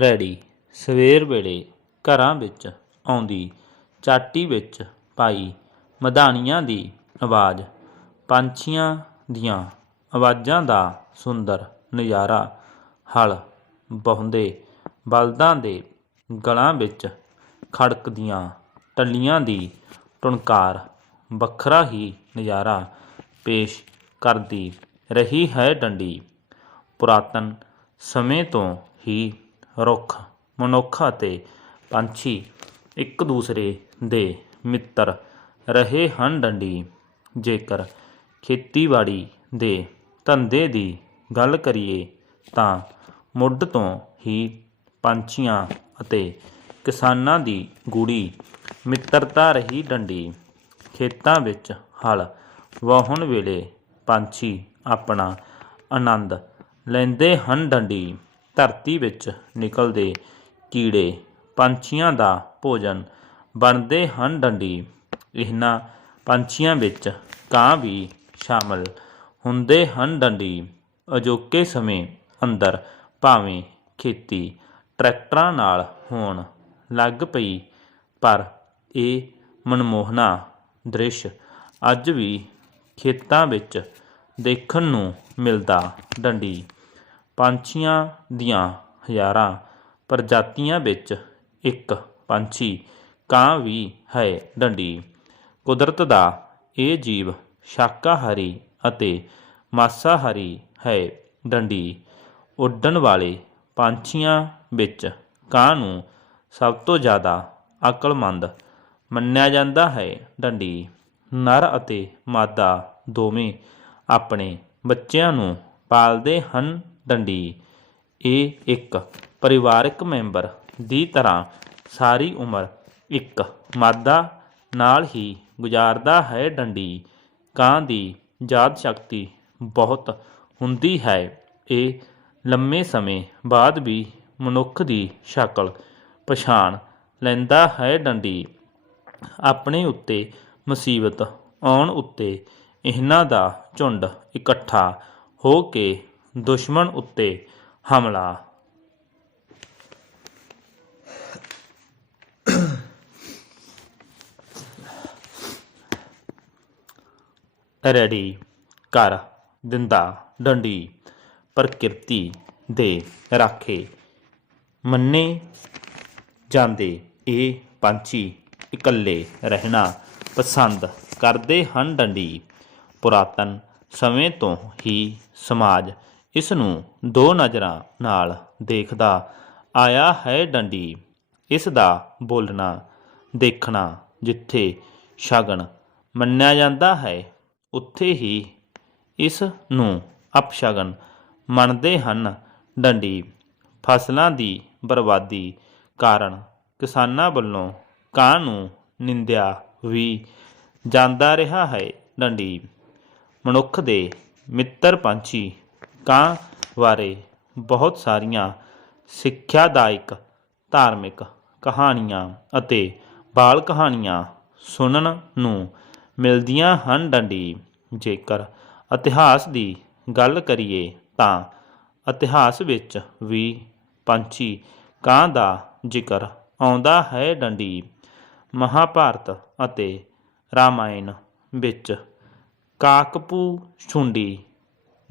ਰੈੜੀ ਸਵੇਰ ਵੇਲੇ ਘਰਾਂ ਵਿੱਚ ਆਉਂਦੀ ਚਾਟੀ ਵਿੱਚ ਪਾਈ ਮਧਾਣੀਆਂ ਦੀ ਆਵਾਜ਼। ਪੰਛੀਆਂ ਦੀਆਂ ਆਵਾਜ਼ਾਂ ਦਾ ਸੁੰਦਰ ਨਜ਼ਾਰਾ ਹਲ ਬਹੁੰਦੇ ਬਲਦਾਂ ਦੇ ਗਲਾਂ ਵਿੱਚ ਖੜਕਦੀਆਂ ਟੱਲੀਆਂ ਦੀ ਟੁਣਕਾਰ ਵੱਖਰਾ ਹੀ ਨਜ਼ਾਰਾ ਪੇਸ਼ ਕਰਦੀ ਰਹੀ ਹੈ ਡੰਡੀ। ਪੁਰਾਤਨ ਸਮੇਂ ਤੋਂ ਹੀ ਰੁੱਖ, ਮਨੁੱਖ ਅਤੇ ਪੰਛੀ ਇੱਕ ਦੂਸਰੇ ਦੇ ਮਿੱਤਰ ਰਹੇ ਹਨ ਡੰਡੀ। ਜੇਕਰ ਖੇਤੀਬਾੜੀ ਦੇ ਧੰਦੇ ਦੀ ਗੱਲ ਕਰੀਏ ਤਾਂ ਮੁੱਢ ਤੋਂ ਹੀ ਪੰਛੀਆਂ ਅਤੇ ਕਿਸਾਨਾਂ ਦੀ ਗੂੜੀ ਮਿੱਤਰਤਾ ਰਹੀ ਡੰਡੀ। ਖੇਤਾਂ ਵਿੱਚ ਹਲ ਵਾਹਣ ਵੇਲੇ ਪੰਛੀ ਆਪਣਾ ਆਨੰਦ ਲੈਂਦੇ ਹਨ ਡੰਡੀ। ਧਰਤੀ ਵਿੱਚ ਨਿਕਲਦੇ ਕੀੜੇ ਪੰਛੀਆਂ ਦਾ ਭੋਜਨ ਬਣਦੇ ਹਨ ਡੰਡੀ। ਇਹਨਾਂ ਪੰਛੀਆਂ ਵਿੱਚ ਕਾਂ ਵੀ ਸ਼ਾਮਲ ਹੁੰਦੇ ਹਨ ਡੰਡੀ। ਅਜੋਕੇ ਸਮੇਂ ਅੰਦਰ ਭਾਵੇਂ ਖੇਤੀ ਟਰੈਕਟਰਾਂ ਨਾਲ ਹੋਣ ਲੱਗ ਪਈ, ਪਰ ਇਹ ਮਨਮੋਹਣਾ ਦ੍ਰਿਸ਼ ਅੱਜ ਵੀ ਖੇਤਾਂ ਵਿੱਚ ਦੇਖਣ ਨੂੰ ਮਿਲਦਾ ਡੰਡੀ। ਪੰਛੀਆਂ ਦੀਆਂ ਹਜ਼ਾਰਾਂ ਪ੍ਰਜਾਤੀਆਂ ਵਿੱਚ ਇੱਕ ਪੰਛੀ ਕਾਂ ਵੀ ਹੈ ਡੰਡੀ। ਕੁਦਰਤ ਦਾ ਇਹ ਜੀਵ ਸ਼ਾਕਾਹਾਰੀ ਅਤੇ ਮਾਸਾਹਾਰੀ ਹੈ ਡੰਡੀ। ਉੱਡਣ ਵਾਲੇ ਪੰਛੀਆਂ ਵਿੱਚ ਕਾਂ ਨੂੰ ਸਭ ਤੋਂ ਜ਼ਿਆਦਾ ਅਕਲਮੰਦ ਮੰਨਿਆ ਜਾਂਦਾ ਹੈ ਡੰਡੀ। ਨਰ ਅਤੇ ਮਾਦਾ ਦੋਵੇਂ ਆਪਣੇ ਬੱਚਿਆਂ ਨੂੰ ਪਾਲਦੇ ਹਨ ਡੰਡੀ। ਇਹ ਇੱਕ ਪਰਿਵਾਰਕ ਮੈਂਬਰ ਦੀ ਤਰ੍ਹਾਂ ਸਾਰੀ ਉਮਰ ਇੱਕ ਮਾਦਾ ਨਾਲ ਹੀ ਗੁਜ਼ਾਰਦਾ ਹੈ ਡੰਡੀ। ਕਾਂ ਦੀ ਯਾਦ ਸ਼ਕਤੀ ਬਹੁਤ ਹੁੰਦੀ ਹੈ। ਇਹ ਲੰਮੇ ਸਮੇਂ ਬਾਅਦ ਵੀ ਮਨੁੱਖ ਦੀ ਸ਼ਕਲ ਪਛਾਣ ਲੈਂਦਾ ਹੈ ਡੰਡੀ। ਆਪਣੇ ਉੱਤੇ ਮੁਸੀਬਤ ਆਉਣ ਉੱਤੇ ਇਹਨਾਂ ਦਾ ਝੁੰਡ ਇਕੱਠਾ ਹੋ ਕੇ ਦੁਸ਼ਮਣ ਉੱਤੇ ਹਮਲਾ। ਰੈਡੀ। ਕਰ ਦਿੰਦਾ। ਡੰਡੀ। ਪ੍ਰਕਿਰਤੀ ਦੇ ਰਾਖੇ। ਮੰਨੇ ਜਾਂਦੇ। ਇਹ ਪੰਛੀ ਇਕੱਲੇ ਰਹਿਣਾ ਪਸੰਦ ਕਰਦੇ ਹਨ ਡੰਡੀ। ਪੁਰਾਤਨ ਸਮੇਂ ਤੋਂ ਹੀ ਸਮਾਜ ਇਸ ਨੂੰ ਦੋ ਨਜ਼ਰਾਂ ਨਾਲ ਦੇਖਦਾ ਆਇਆ ਹੈ ਡੰਡੀ। ਇਸ ਦਾ ਬੋਲਣਾ, ਦੇਖਣਾ ਜਿੱਥੇ ਸ਼ਗਨ ਮੰਨਿਆ ਜਾਂਦਾ ਹੈ, ਉੱਥੇ ਹੀ ਇਸ ਨੂੰ ਅਪਸ਼ਗਨ ਮੰਨਦੇ ਹਨ ਡੰਡੀ। ਫਸਲਾਂ ਦੀ ਬਰਬਾਦੀ ਕਾਰਨ ਕਿਸਾਨਾਂ ਵੱਲੋਂ ਕਾਂ ਨੂੰ ਨਿੰਦਿਆ ਵੀ ਜਾਂਦਾ ਰਿਹਾ ਹੈ ਡੰਡੀ। ਮਨੁੱਖ ਦੇ ਮਿੱਤਰ ਪੰਛੀ ਕਾਂ ਬਾਰੇ ਬਹੁਤ ਸਾਰੀਆਂ ਸਿੱਖਿਆਦਾਇਕ ਧਾਰਮਿਕ ਕਹਾਣੀਆਂ ਅਤੇ ਬਾਲ ਕਹਾਣੀਆਂ ਸੁਣਨ ਨੂੰ ਮਿਲਦੀਆਂ ਹਨ ਡੰਡੀ। ਜੇਕਰ ਇਤਿਹਾਸ ਦੀ ਗੱਲ ਕਰੀਏ ਤਾਂ ਇਤਿਹਾਸ ਵਿੱਚ ਵੀ ਪੰਛੀ ਕਾਂ ਦਾ ਜ਼ਿਕਰ ਆਉਂਦਾ ਹੈ ਡੰਡੀ। ਮਹਾਭਾਰਤ ਅਤੇ ਰਾਮਾਇਣ ਵਿੱਚ ਕਾਕਪੂ ਛੁੰਡੀ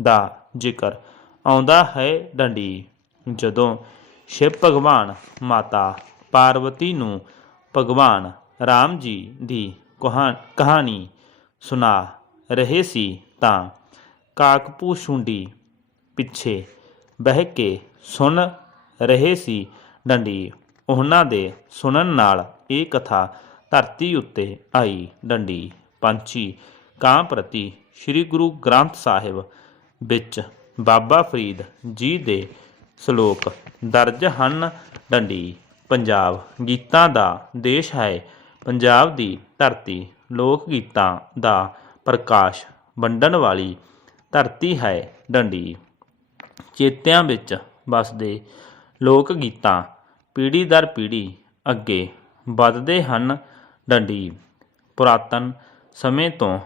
ਦਾ ਜ਼ਿਕਰ ਆਉਂਦਾ ਹੈ ਡੰਡੀ। ਜਦੋਂ ਸ਼ਿਵ ਭਗਵਾਨ ਮਾਤਾ ਪਾਰਵਤੀ ਨੂੰ ਭਗਵਾਨ ਰਾਮ ਜੀ ਦੀ ਕਹਾ- ਕਹਾਣੀ ਸੁਣਾ ਰਹੇ ਸੀ ਤਾਂ ਕਾਕਪੂ ਸ਼ੁੰਡੀ ਪਿੱਛੇ ਬਹਿ ਕੇ ਸੁਣ ਰਹੇ ਸੀ ਡੰਡੀ। ਉਹਨਾਂ ਦੇ ਸੁਣਨ ਨਾਲ ਇਹ ਕਥਾ ਧਰਤੀ ਉੱਤੇ ਆਈ। ਡੰਡੀ ਪੰਛੀ ਕਾਂ ਪ੍ਰਤੀ ਸ੍ਰੀ ਗੁਰੂ ਗ੍ਰੰਥ ਸਾਹਿਬ ਵਿੱਚ ਬਾਬਾ ਫਰੀਦ ਜੀ ਦੇ ਸ਼ਲੋਕ ਦਰਜ ਹਨ। ਡੰਡੀ, ਪੰਜਾਬ ਗੀਤਾਂ ਦਾ ਦੇਸ਼ ਹੈ। ਪੰਜਾਬ ਦੀ ਧਰਤੀ ਲੋਕ ਗੀਤਾਂ ਦਾ ਪ੍ਰਕਾਸ਼ ਵੰਡਣ ਵਾਲੀ ਧਰਤੀ ਹੈ ਡੰਡੀ। ਚੇਤਿਆਂ ਵਿੱਚ ਵਸਦੇ ਲੋਕ ਗੀਤਾਂ ਪੀੜ੍ਹੀ ਦਰ ਪੀੜ੍ਹੀ ਅੱਗੇ ਵੱਧਦੇ ਹਨ ਡੰਡੀ। ਪੁਰਾਤਨ ਸਮੇਂ ਤੋਂ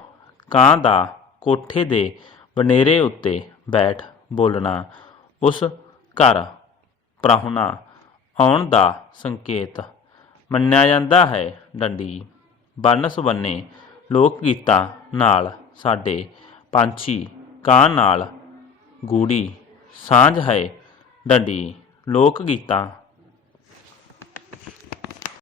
ਕਾਂ ਦਾ ਕੋਠੇ ਦੇ ਬਨੇਰੇ ਉੱਤੇ ਬੈਠ ਬੋਲਣਾ, ਉਸ ਘਰ ਪ੍ਰਾਹੁਣਾ ਆਉਣ ਦਾ ਸੰਕੇਤ ਮੰਨਿਆ ਜਾਂਦਾ ਹੈ ਡੰਡੀ। ਬੰਨ ਸੁਬੰਨੇ ਲੋਕ ਗੀਤਾਂ ਨਾਲ ਸਾਡੇ ਪੰਛੀ ਕਾਂ ਨਾਲ ਗੂੜੀ ਸਾਂਝ ਹੈ ਡੰਡੀ। ਲੋਕ ਗੀਤਾਂ